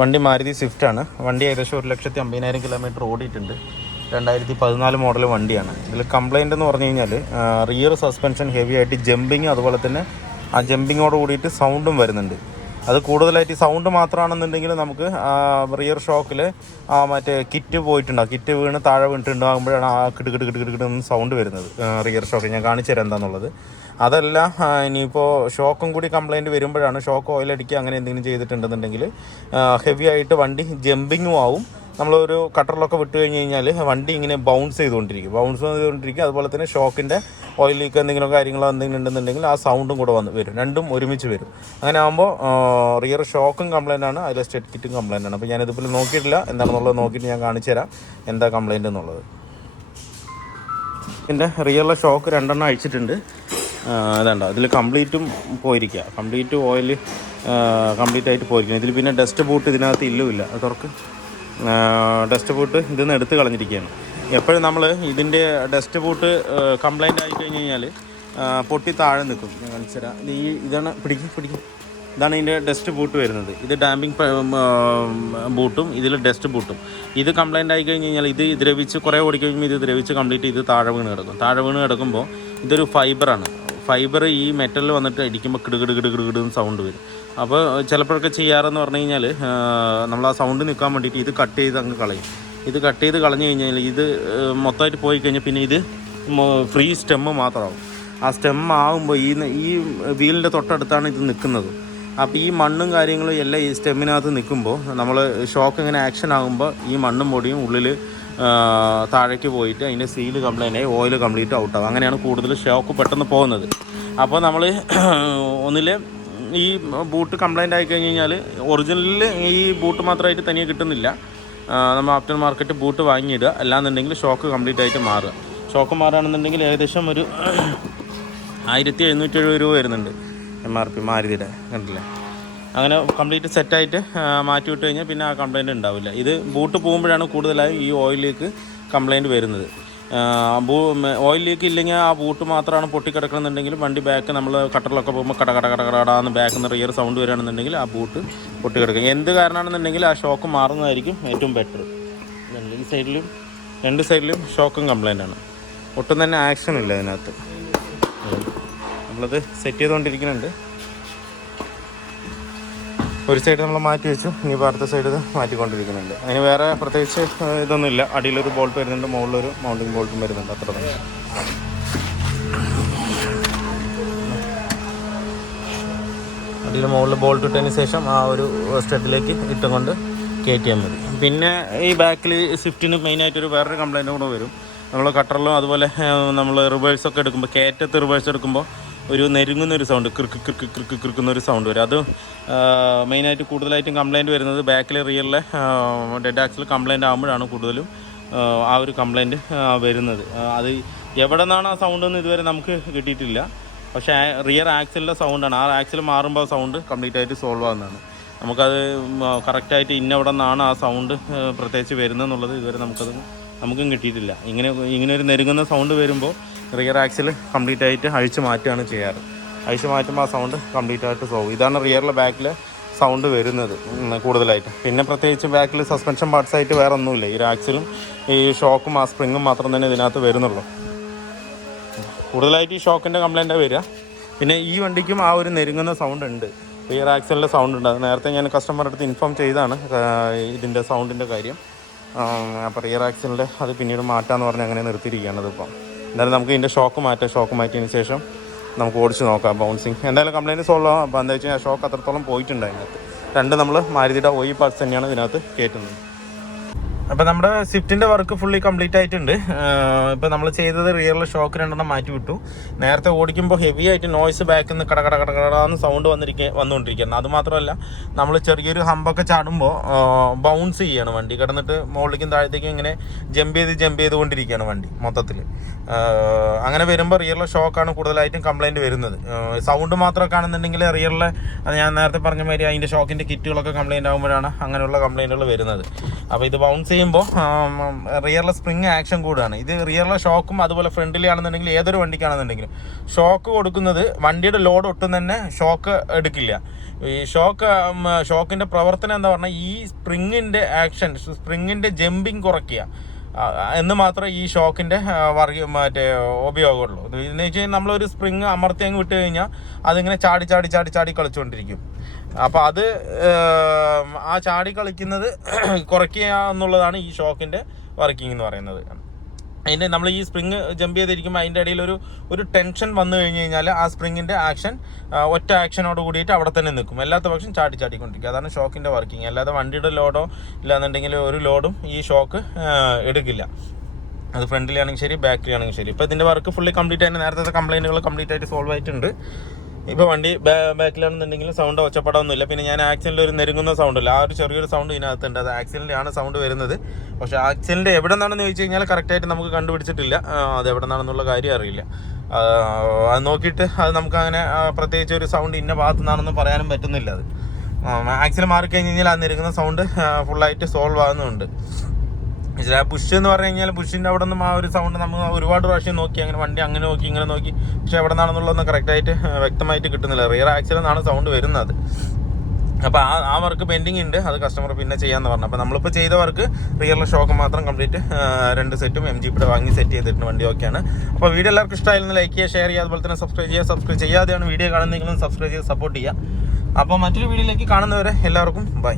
വണ്ടി മാരുതി സ്വിഫ്റ്റ് ആണ്. വണ്ടി ഏകദേശം 1,50,000 കിലോമീറ്റർ ഓടിയിട്ടുണ്ട്. 2014 മോഡൽ വണ്ടിയാണ്. ഇതിൽ കംപ്ലൈൻ്റ് എന്ന് പറഞ്ഞു കഴിഞ്ഞാൽ റിയർ സസ്പെൻഷൻ ഹെവി ആയിട്ട് ജമ്പിങ്, അതുപോലെ തന്നെ ആ ജമ്പിങ്ങോട് കൂടിയിട്ട് സൗണ്ടും വരുന്നുണ്ട്. അത് കൂടുതലായിട്ട് സൗണ്ട് മാത്രമാണെന്നുണ്ടെങ്കിൽ നമുക്ക് റിയർ ഷോക്കിൽ മറ്റേ കിറ്റ് പോയിട്ടുണ്ടാകും. കിറ്റ് വീണ് താഴെ വീണിട്ടുണ്ടാകുമ്പോഴാണ് ആ കിടുകിടുകിടുകിടുന്ന് സൗണ്ട് വരുന്നത് റിയർ ഷോക്ക്. ഞാൻ കാണിച്ചു തരാം എന്താണെന്നുള്ളത്. അതല്ല, ഇനിയിപ്പോൾ ഷോക്കും കൂടി കംപ്ലൈൻറ്റ് വരുമ്പോഴാണ്, ഷോക്ക് ഓയിലടിക്കുക അങ്ങനെ എന്തെങ്കിലും ചെയ്തിട്ടുണ്ടെന്നുണ്ടെങ്കിൽ ഹെവി ആയിട്ട് വണ്ടി ജമ്പിങ്ങും ആവും. നമ്മളൊരു കട്ടറിലൊക്കെ വിട്ട് കഴിഞ്ഞ് കഴിഞ്ഞാൽ വണ്ടി ഇങ്ങനെ ബൗൺസ് ചെയ്തുകൊണ്ടിരിക്കും. അതുപോലെ തന്നെ ഷോക്കിൻ്റെ ഓയിൽ ലീക്ക് എന്തെങ്കിലും കാര്യങ്ങളോ എന്തെങ്കിലും ഉണ്ടെന്നുണ്ടെങ്കിൽ ആ സൗണ്ടും കൂടെ വരും. രണ്ടും ഒരുമിച്ച് വരും. അങ്ങനെ ആകുമ്പോൾ റിയർ ഷോക്കും കംപ്ലൈൻ്റ് ആണ്, അതിലെ സ്റ്റെറ്റ് കിറ്റും കംപ്ലൈൻ്റ് ആണ്. അപ്പോൾ ഞാനിതിപ്പോൾ നോക്കിയിട്ടില്ല, എന്താണെന്നുള്ളത് നോക്കിയിട്ട് ഞാൻ കാണിച്ചു തരാം എന്താ കംപ്ലൈൻറ്റ് എന്നുള്ളത്. ഇതിൻ്റെ റിയറിലെ ഷോക്ക് 2 അഴിച്ചിട്ടുണ്ട്. അതുണ്ട്, അതിൽ കംപ്ലീറ്റും പോയിരിക്കുക. കംപ്ലീറ്റ് ഓയിൽ കംപ്ലീറ്റ് ആയിട്ട് പോയിരിക്കുന്നത്. ഇതിൽ പിന്നെ ഡസ്റ്റ് ബൂട്ട് ഇതിനകത്ത് ഇല്ല. അത് തുറക്ക്. ഡസ്റ്റ് ബൂട്ട് ഇതിൽ നിന്ന് എടുത്ത് കളഞ്ഞിരിക്കുകയാണ്. എപ്പോഴും നമ്മൾ ഇതിൻ്റെ ഡസ്റ്റ് ബൂട്ട് കംപ്ലൈൻ്റ് ആയി കഴിഞ്ഞ് കഴിഞ്ഞാൽ പൊട്ടി താഴെ നിൽക്കും. ഞാൻ കാണിച്ചു തരാം. ഇതാണ് പിടിക്കും. ഇതാണ് ഇതിൻ്റെ ഡസ്റ്റ് ബൂട്ട് വരുന്നത്. ഇത് ഡാമ്പിങ് ബൂട്ടും ഇതിൽ ഡസ്റ്റ് ബൂട്ടും. ഇത് കംപ്ലൈൻ്റ് ആയി കഴിഞ്ഞ് കഴിഞ്ഞാൽ ഇത് ദ്രവിച്ച് കുറേ ഓടിക്കഴിയുമ്പോൾ ഇത് ദ്രവിച്ച് കംപ്ലീറ്റ് ഇത് താഴെ വീണ് കിടക്കുമ്പോൾ ഇതൊരു ഫൈബറാണ്. ഫൈബർ ഈ മെറ്റലിൽ വന്നിട്ട് അടിക്കുമ്പോൾ കിടുകിടുകിടുകിടുന്ന് സൗണ്ട് വരും. അപ്പോൾ ചിലപ്പോഴൊക്കെ ചെയ്യാറെന്ന് പറഞ്ഞു കഴിഞ്ഞാൽ നമ്മൾ ആ സൗണ്ട് നിൽക്കാൻ വേണ്ടിയിട്ട് ഇത് കട്ട് ചെയ്ത് അങ്ങ് കളയും. ഇത് കട്ട് ചെയ്ത് കളഞ്ഞു കഴിഞ്ഞാൽ ഇത് മൊത്തമായിട്ട് പോയി കഴിഞ്ഞാൽ പിന്നെ ഇത് ഫ്രീ സ്റ്റെമ്മ് മാത്രമാവും. ആ സ്റ്റെമ്മ് ആകുമ്പോൾ ഈ വീലിൻ്റെ തൊട്ടടുത്താണ് ഇത് നിൽക്കുന്നത്. അപ്പോൾ ഈ മണ്ണും കാര്യങ്ങളും എല്ലാം ഈ സ്റ്റെമ്മിനകത്ത് നിൽക്കുമ്പോൾ നമ്മൾ ഷോക്ക് ഇങ്ങനെ ആക്ഷൻ ആകുമ്പോൾ ഈ മണ്ണും പൊടിയും ഉള്ളിൽ താഴേക്ക് പോയിട്ട് അതിൻ്റെ സീല് കംപ്ലൈൻ്റ് ആയി ഓയിൽ കംപ്ലീറ്റ് ഔട്ടാകും. അങ്ങനെയാണ് കൂടുതൽ ഷോക്ക് പെട്ടെന്ന് പോകുന്നത്. അപ്പോൾ നമ്മൾ ഒന്നിൽ ഈ ബൂട്ട് കംപ്ലൈൻ്റ് ആയി കഴിഞ്ഞ് കഴിഞ്ഞാൽ ഒറിജിനലിൽ ഈ ബൂട്ട് മാത്രമായിട്ട് തനിയെ കിട്ടുന്നില്ല. നമ്മൾ ആഫ്റ്റർ മാർക്കറ്റ് ബൂട്ട് വാങ്ങിയിടുക. അല്ലാന്നുണ്ടെങ്കിൽ ഷോക്ക് കംപ്ലീറ്റ് ആയിട്ട് മാറുക. ഷോക്ക് മാറുകയാണെന്നുണ്ടെങ്കിൽ ഏകദേശം ഒരു 1,770 രൂപ വരുന്നുണ്ട് MRP മാരുതിയുടെ. കണ്ടില്ലേ? അങ്ങനെ കംപ്ലീറ്റ് സെറ്റായിട്ട് മാറ്റി വിട്ട് കഴിഞ്ഞാൽ പിന്നെ ആ കംപ്ലൈൻറ്റ് ഉണ്ടാവില്ല. ഇത് ബൂട്ട് പോകുമ്പോഴാണ് കൂടുതലായും ഈ ഓയിലേക്ക് കംപ്ലൈൻറ്റ് വരുന്നത്. ഓയിൽ ലീക്ക് ഇല്ലെങ്കിൽ ആ ബൂട്ട് മാത്രമാണ് പൊട്ടിക്കിടക്കണമെന്നുണ്ടെങ്കിൽ വണ്ടി ബാക്ക് നമ്മൾ കട്ടറിലൊക്കെ പോകുമ്പോൾ കടകടാന്ന് ബാക്കിൽ നിന്ന് റിയർ സൗണ്ട് വരികയാണെന്നുണ്ടെങ്കിൽ ആ ബൂട്ട് പൊട്ടിക്കിടക്കും. എന്ത് കാരണമാണെന്നുണ്ടെങ്കിൽ ആ ഷോക്ക് മാറുന്നതായിരിക്കും ഏറ്റവും ബെറ്റർ. ഈ സൈഡിലും 2 സൈഡിലും ഷോക്കും കംപ്ലൈൻ്റ് ആണ്. ഒട്ടും തന്നെ ആക്ഷൻ ഇല്ല അതിനകത്ത്. നമ്മളത് സെറ്റ് ചെയ്തുകൊണ്ടിരിക്കുന്നുണ്ട്. ഒരു സൈഡ് നമ്മൾ മാറ്റി വെച്ചു, ഇനി അടുത്ത സൈഡ് ഇത് മാറ്റിക്കൊണ്ടിരിക്കുന്നുണ്ട്. അതിന് വേറെ പ്രത്യേകിച്ച് ഇതൊന്നുമില്ല. അടിയിലൊരു ബോൾട്ട് വരുന്നുണ്ട്, മുകളിലൊരു മൗണ്ടിങ് ബോൾട്ടും വരുന്നുണ്ട്. അത്ര തന്നെ. അടിയിൽ മുകളിൽ ബോൾട്ട് ഇട്ടതിന് ശേഷം ആ ഒരു സ്റ്റഡിലേക്ക് ഇട്ടുകൊണ്ട് കയറ്റിയാൽ മതി. പിന്നെ ഈ ബാക്കിൽ സ്വിഫ്റ്റിന് മെയിനായിട്ടൊരു വേറൊരു കംപ്ലൈൻറ്റ് കൂടെ വരും. നമ്മൾ കട്ടറിലും അതുപോലെ നമ്മൾ റിവേഴ്സൊക്കെ എടുക്കുമ്പോൾ, കയറ്റത്ത് റിവേഴ്സ് എടുക്കുമ്പോൾ ഒരു നെരുങ്ങുന്നൊരു സൗണ്ട്, കിറുക്കുന്നൊരു സൗണ്ട് വരും. അത് മെയിനായിട്ട് കൂടുതലായിട്ടും കംപ്ലൈൻറ്റ് വരുന്നത് ബാക്കിൽ റിയറിലെ ഡെഡ് ആക്സിൽ കംപ്ലൈൻറ്റ് ആകുമ്പോഴാണ് കൂടുതലും ആ ഒരു കംപ്ലൈൻറ്റ് വരുന്നത്. അത് എവിടെ നിന്നാണ് ആ സൗണ്ടെന്ന് ഇതുവരെ നമുക്ക് കിട്ടിയിട്ടില്ല. പക്ഷേ റിയർ ആക്സിലിൻ്റെ സൗണ്ടാണ്. ആ ആക്സിൽ മാറുമ്പോൾ ആ സൗണ്ട് കംപ്ലീറ്റ് ആയിട്ട് സോൾവ് ആകുന്നതാണ്. നമുക്കത് കറക്റ്റായിട്ട് ഇന്നെവിടെ നിന്നാണ് ആ സൗണ്ട് പ്രത്യേകിച്ച് വരുന്നതെന്നുള്ളത് ഇതുവരെ നമുക്കും കിട്ടിയിട്ടില്ല. ഇങ്ങനെ ഒരു നെരുങ്ങുന്ന സൗണ്ട് വരുമ്പോൾ റിയർ ആക്സിൽ കംപ്ലീറ്റ് ആയിട്ട് അഴിച്ച് മാറ്റുകയാണ് ചെയ്യാറ്. അഴിച്ച് മാറ്റുമ്പോൾ ആ സൗണ്ട് കംപ്ലീറ്റ് ആയിട്ട് സോൾവ്. ഇതാണ് റിയറിലെ ബാക്കിലെ സൗണ്ട് വരുന്നത് കൂടുതലായിട്ട്. പിന്നെ പ്രത്യേകിച്ച് ബാക്കിൽ സസ്പെൻഷൻ പാർട്സ് ആയിട്ട് വേറെ ഒന്നുമില്ല. ഈ ആക്സിലും ഈ ഷോക്കും ആ സ്പ്രിങ്ങും മാത്രം തന്നെ ഇതിനകത്ത് വരുന്നുള്ളൂ. കൂടുതലായിട്ട് ഈ ഷോക്കിൻ്റെ കംപ്ലൈൻറ്റാണ് വരിക. പിന്നെ ഈ വണ്ടിക്കും ആ ഒരു നെരുങ്ങുന്ന സൗണ്ട് ഉണ്ട്, റിയർ ആക്സിലിൻ്റെ സൗണ്ട് ഉണ്ട്. അത് നേരത്തെ ഞാൻ കസ്റ്റമറുടെ അടുത്ത് ഇൻഫോം ചെയ്താണ് ഇതിൻ്റെ സൗണ്ടിൻ്റെ കാര്യം. അപ്പോൾ റിയർ ആക്സിലിൻ്റെ അത് പിന്നീട് മാറ്റാമെന്ന് പറഞ്ഞ് അങ്ങനെ നിർത്തിയിരിക്കുകയാണ്. ഇതിപ്പം എന്തായാലും നമുക്ക് ഇതിൻ്റെ ഷോക്ക് മാറ്റിയതിന് ശേഷം നമുക്ക് ഓടിച്ച് നോക്കാം. ബൗൺസിങ് എന്തായാലും കംപ്ലൈൻറ്റ് സോൾവ് ആകും. അപ്പോൾ എന്താ വെച്ച് കഴിഞ്ഞാൽ ഷോക്ക് അത്രത്തോളം പോയിട്ടുണ്ട് അതിനകത്ത്. 2 നമ്മൾ മാരുതിയുടെ OE പാർട്സ് തന്നെയാണ് ഇതിനകത്ത് കയറ്റുന്നത്. അപ്പോൾ നമ്മുടെ സ്വിഫ്റ്റിൻ്റെ വർക്ക് ഫുള്ളി കംപ്ലീറ്റ് ആയിട്ടുണ്ട്. ഇപ്പോൾ നമ്മൾ ചെയ്തത് റിയറിൽ ഷോക്ക് 2 മാറ്റി വിട്ടു. നേരത്തെ ഓടിക്കുമ്പോൾ ഹെവി ആയിട്ട് നോയ്സ് ബാക്കിൽ നിന്ന് കടകടകടകടാന്ന് സൗണ്ട് വന്നുകൊണ്ടിരിക്കുകയാണ്. അതുമാത്രമല്ല, നമ്മൾ ചെറിയൊരു ഹമ്പൊക്കെ ചാടുമ്പോൾ ബൗൺസ് ചെയ്യാണ് വണ്ടി. കിടന്നിട്ട് മുകളിലേക്കും താഴത്തേക്കും ഇങ്ങനെ ജമ്പ് ചെയ്തുകൊണ്ടിരിക്കുകയാണ് വണ്ടി മൊത്തത്തിൽ. അങ്ങനെ വരുമ്പോൾ റിയറിലെ ഷോക്കാണ് കൂടുതലായിട്ടും കംപ്ലൈൻറ്റ് വരുന്നത്. സൗണ്ട് മാത്രമൊക്കെ ആണെന്നുണ്ടെങ്കിൽ റിയറിലെ ഞാൻ നേരത്തെ പറഞ്ഞ മാതിരി അതിൻ്റെ ഷോക്കിൻ്റെ കിറ്റുകളൊക്കെ കംപ്ലൈൻറ്റ് ആകുമ്പോഴാണ് അങ്ങനെയുള്ള കംപ്ലൈൻറ്റുകൾ വരുന്നത്. അപ്പോൾ ഇത് ബൗൺസ് ചെയ്യുമ്പോൾ റിയറിലെ സ്പ്രിങ് ആക്ഷൻ കൂടുകയാണ്. ഇത് റിയറിലെ ഷോക്കും അതുപോലെ ഫ്രണ്ടിലാണെന്നുണ്ടെങ്കിൽ ഏതൊരു വണ്ടിക്കാണെന്നുണ്ടെങ്കിലും ഷോക്ക് കൊടുക്കുന്നത് വണ്ടിയുടെ ലോഡ് ഒട്ടും തന്നെ ഷോക്ക് എടുക്കില്ല. ഈ ഷോക്കിൻ്റെ പ്രവർത്തനം എന്താ പറഞ്ഞാൽ ഈ സ്പ്രിങ്ങിൻ്റെ ആക്ഷൻ, സ്പ്രിങ്ങിൻ്റെ ജമ്പിങ് കുറയ്ക്കുക എന്ന് മാത്രമേ ഈ ഷോക്കിൻ്റെ ഉപയോഗമുള്ളൂ. എന്ന് വെച്ച് കഴിഞ്ഞാൽ നമ്മളൊരു സ്പ്രിങ് അമർത്തി അങ്ങ് വിട്ട് കഴിഞ്ഞാൽ അതിങ്ങനെ ചാടി ചാടി ചാടി ചാടി കളിച്ചുകൊണ്ടിരിക്കും. അപ്പോൾ അത് ആ ചാടി കളിക്കുന്നത് കുറയ്ക്കുക എന്നുള്ളതാണ് ഈ ഷോക്കിൻ്റെ വർക്കിംഗ് എന്ന് പറയുന്നത്. അതിൻ്റെ നമ്മൾ ഈ സ്പ്രിങ് ജമ്പ് ചെയ്തിരിക്കുമ്പോൾ അതിൻ്റെ ഇടയിൽ ഒരു ടെൻഷൻ വന്നു കഴിഞ്ഞ് കഴിഞ്ഞാൽ ആ സ്പ്രിങ്ങിൻ്റെ ആക്ഷൻ ഒറ്റ ആക്ഷനോട് കൂടിയിട്ട് അവിടെ തന്നെ നിൽക്കും. അല്ലാത്ത പക്ഷം ചാടിക്കൊണ്ടിരിക്കും. അതാണ് ഷോക്കിൻ്റെ വർക്കിംഗ്. അല്ലാതെ വണ്ടിയുടെ ലോഡോ ഇല്ലാന്നുണ്ടെങ്കിൽ ഒരു ലോഡും ഈ ഷോക്ക് എടുക്കില്ല. അത് ഫ്രണ്ടിലാണെങ്കിൽ ശരി, ബാക്കിലാണെങ്കിൽ ശരി. ഇപ്പോൾ ഇതിൻ്റെ വർക്ക് ഫുള്ളി കംപ്ലീറ്റ് ആയിട്ട്, നേരത്തെ കംപ്ലൈൻറ്റുകൾ കംപ്ലീറ്റ് ആയിട്ട് സോൾവ് ആയിട്ടുണ്ട്. ഇപ്പോൾ വണ്ടി ബാക്കിലാണെന്നുണ്ടെങ്കിൽ സൗണ്ട് ഒച്ചപ്പെടാനൊന്നുമില്ല. പിന്നെ ഞാൻ ആക്സിലിൻ്റെ ഒരു നെരുങ്ങുന്ന സൗണ്ടില്ല, ആ ഒരു ചെറിയൊരു സൗണ്ട് ഇതിനകത്തുണ്ട്. അത് ആക്സിലിൻ്റെ ആണ് സൗണ്ട് വരുന്നത്. പക്ഷേ ആക്സിലിൻ്റെ എവിടെ നിന്നാണെന്ന് ചോദിച്ചു കഴിഞ്ഞാൽ കറക്റ്റായിട്ട് നമുക്ക് കണ്ടുപിടിച്ചിട്ടില്ല. അത് എവിടെ നിന്നാണെന്നുള്ള കാര്യം അറിയില്ല. അത് നോക്കിയിട്ട് അത് നമുക്കങ്ങനെ പ്രത്യേകിച്ച് ഒരു സൗണ്ട് ഇന്ന ഭാഗത്തു നിന്നാണെന്ന് പറയാനും പറ്റുന്നില്ല. അത് ആക്സിൽ മാറിക്കഴിഞ്ഞ് കഴിഞ്ഞാൽ ആ നെരുങ്ങുന്ന സൗണ്ട് ഫുള്ളായിട്ട് സോൾവ് ആകുന്നുണ്ട്. ആ പുഷ് എന്ന് പറഞ്ഞു കഴിഞ്ഞാൽ പുഷിൻ്റെ അവിടെ നിന്നും ആ ഒരു സൗണ്ട് നമ്മൾ ഒരുപാട് പ്രാവശ്യം നോക്കി, അങ്ങനെ വണ്ടി അങ്ങനെ നോക്കി ഇങ്ങനെ നോക്കി, പക്ഷെ എവിടെ നിന്നാണെന്നുള്ളതൊന്നും കറക്റ്റായിട്ട് വ്യക്തമായിട്ട് കിട്ടുന്നില്ല. റിയർ ആക്സിലിൽ നിന്നാണ് സൗണ്ട് വരുന്നത്. അപ്പോൾ ആ വർക്ക് പെൻഡിങ് ഉണ്ട്. അത് കസ്റ്റമർ പിന്നെ ചെയ്യാമെന്ന് പറഞ്ഞു. അപ്പോൾ നമ്മളിപ്പോൾ ചെയ്ത വർക്ക് റിയറിലെ ഷോക്ക് മാത്രം കംപ്ലീറ്റ് 2 സെറ്റും MGP വാങ്ങി സെറ്റ് ചെയ്തിട്ടുണ്ട്. വണ്ടി ഓക്കെയാണ്. അപ്പോൾ വീഡിയോ എല്ലാവർക്കും ഇഷ്ടമായിരുന്നു ലൈക്ക് ചെയ്യുക, ഷെയർ ചെയ്യുക, അതുപോലെ തന്നെ സബ്സ്ക്രൈബ് ചെയ്യാതെയാണ് വീഡിയോ കാണുന്നതെങ്കിലും സബ്സ്ക്രൈബ് ചെയ്ത് സപ്പോർട്ട് ചെയ്യുക. അപ്പോൾ മറ്റൊരു വീഡിയോയിലേക്ക് കാണുന്നവരെ എല്ലാവർക്കും ബൈ.